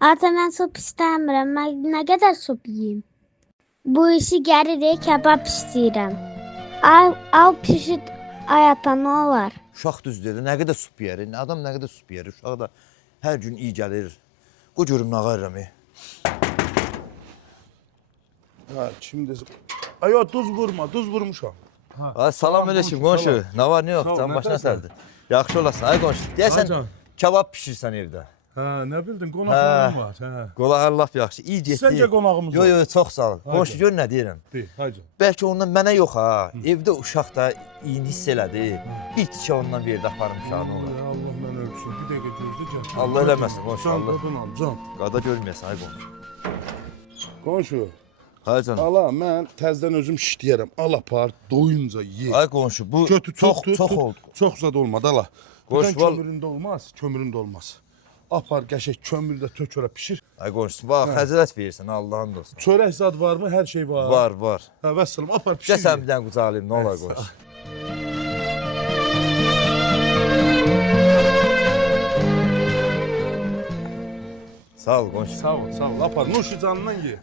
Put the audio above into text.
Ata mən sop istəmirəm. Mən nə qədər sop yeyim? Bu işi gəlirik, kebab istəyirəm. Al pişir ayata nə olar? Uşaq düz dedi, nə qədər sup yeyir, adam nə qədər sup yeyir. Uşaq da hər gün iyi gəlir. Qoy görüm nə qayıram. Ha, şimdi... Ayo tuz vurma, tuz vurmuşam. Ay salam aleyküm qonşu. Nə var, nə yox? Sağ ol, Can nə başına tərsən? sərdi. Yaxşı olasın. Ay qonşu, deyəsən Ay can. kebab pişirsən evdə. Ha, ne bildin? Qonaqlığım var. Ha. Qolaq laf yaxşı. İyi getdi. Səncə qonağımız Yo var? yo, çox sağ ol. Qonşu gör nə deyirəm. Deyil, haycan. Bəlkə ondan mənə yox ha. Evdə uşaq da iyi hiss elədi. Bir tikə ondan verdi aparım uşağını olar. Allah mən ölsün. Bir dəqiqə gözlə gəl. Allah eləməsin qonşu. Can Allah. qadın al, can. Qada görməyəsən ay qonşu. Qonşu, Ay canım. ala mən təzdən özüm işləyərəm. Al apar, doyunca ye. Ay qonşu bu Götür, çox tut, çox tut. oldu. Çox zad olmadı, ala. Qonşu, Birdən kömüründə olmaz, kömüründə olmaz. Apar, qəşək kömürdə tökərə pişir. Ay qonşu bax xəcalət verirsən Allahın olsun. Çörək zad varmı? Hər şey var. Var var. Hə, vəssalam, apar pişir. Gəl sən ye. bir dənə qucaqlayım, nə olar qonşu. Sağ ol qonşu. Sağ ol, sağ ol. Apar, nuş canından ye.